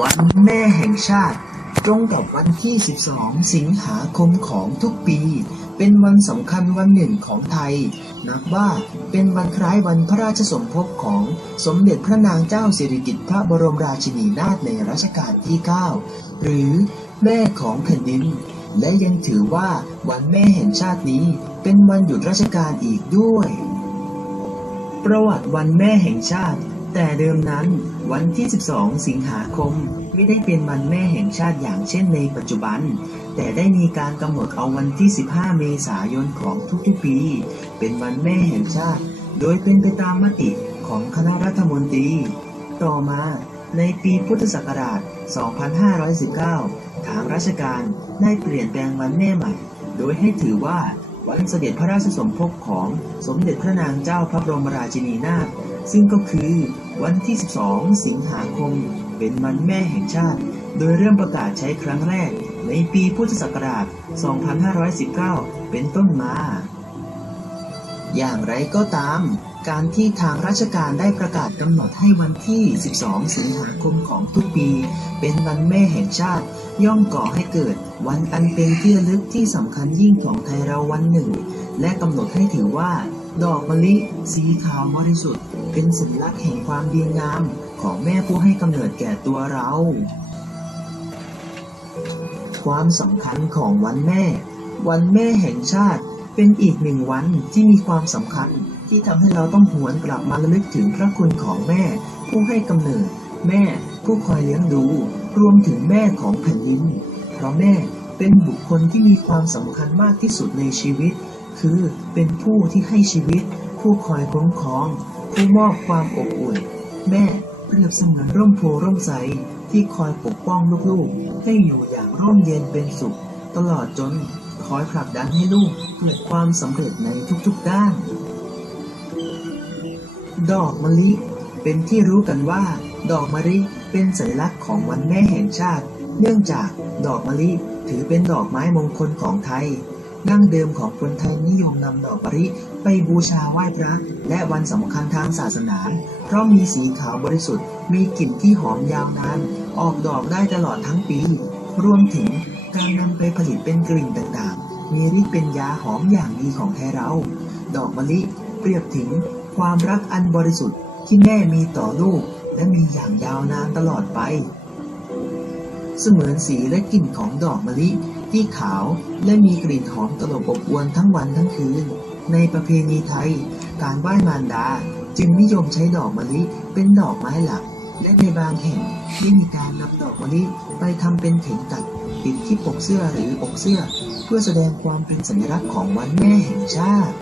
วันแม่แห่งชาติ ตรงกับวันที่ 12 สิงหาคมของทุกปี เป็นวันสำคัญวันหนึ่งของไทย นับว่าเป็นวันคล้ายวันพระราชสมภพของสมเด็จพระนางเจ้าสิริกิติ์พระบรมราชินีนาถในรัชกาลที่ 9 หรือแม่ของแผ่นดิน และยังถือว่าวันแม่แห่งชาตินี้ เป็นวันหยุดราชการอีกด้วย ประวัติวันแม่แห่งชาติ แต่เดิมนั้น วันที่ 12 สิงหาคม ไม่ได้เป็นวันแม่แห่งชาติอย่างเช่นในปัจจุบัน แต่ได้มีการกำหนดเอาวันที่ 15 เมษายนของทุกๆปี เป็นวันแม่แห่งชาติ โดยเป็นไปตามมติของคณะรัฐมนตรี ต่อมาในปีพุทธศักราช 2519 ทางราชการได้เปลี่ยนแปลงวันแม่ใหม่ โดยให้ถือว่า วันเสด็จพระราชสมภพของสมเด็จพระนางเจ้าพระบรมราชินีนาถซึ่งก็คือวันที่ 12 สิงหาคม เป็นวันแม่แห่งชาติ โดยเริ่มประกาศใช้ครั้งแรกในปีพุทธศักราช 2519 เป็นต้นมา อย่างไรก็ตาม การที่ทางราชการได้ประกาศกำหนดให้วันที่ 12 สิงหาคมของทุกปี เป็นวันแม่แห่งชาติ ย่อมก่อให้เกิด วันอันเป็นที่ระลึกที่สำคัญยิ่งของไทยเราวันหนึ่ง และกำหนดให้ถือว่า ดอกมะลิ สีขาวบริสุทธิ์ เป็นสัญลักษณ์แห่งความดีงาม ของแม่ผู้ให้กำเนิดแก่ตัวเรา ความสำคัญของวันแม่ วันแม่แห่งชาติเป็นอีกหนึ่งวันที่มีความสำคัญ ที่ทำให้เราต้องหวนกลับมาระลึกถึงพระคุณของแม่ ผู้ให้กำเนิด แม่ผู้คอยเลี้ยงดู รวมถึงแม่ของแผ่นดิน เพราะแม่เป็นบุคคลที่มีความสำคัญมากที่สุดในชีวิต คือเป็นผู้ที่ให้ชีวิต ผู้คอยคุ้มครอง ผู้มอบความอบอุ่น แม่เปรียบเสมือนร่มโพร่มใสที่คอยปกป้องลูกๆ ให้อยู่อย่างร่มเย็นเป็นสุข ตลอดจนคอยผลักดันให้ลูกเกิดความสำเร็จในทุกๆด้าน ดอกมะลิเป็นที่รู้กันว่า ดอกมะลิเป็นสัญลักษณ์ของวันแม่แห่งชาติ เนื่องจากดอกมะลิถือเป็นดอกไม้มงคลของไทยดั้งเดิมของคนไทยนิยมนำดอกมะลิไปบูชาไหว้พระ และวันสำคัญทางศาสนา เพราะมีสีขาวบริสุทธิ์ มีกลิ่นที่หอมยาวนาน ออกดอกได้ตลอดทั้งปี รวมถึงการนำไปผลิตเป็นกลิ่นต่างๆ มีฤทธิ์เป็นยาหอมอย่างดีของไทยเรา ดอกมะลิเปรียบถึง ความรักอันบริสุทธิ์ที่แม่มีต่อลูกและมีอย่างยาวนานตลอดไป เสมือนสีและกลิ่นของดอกมะลิที่ขาวและมีกลิ่นหอมตลบอบอวนทั้งวันทั้งคืน ในประเพณีไทย การไหว้มารดาจึงนิยมใช้ดอกมะลิเป็นดอกไม้หลัก และในบางแห่งได้มีการนำดอกมะลิไปทำเป็นเข็มกัดติดที่ปกเสื้อหรืออกเสื้อ เพื่อแสดงความเป็นสัญลักษณ์ของวันแม่แห่งชาติ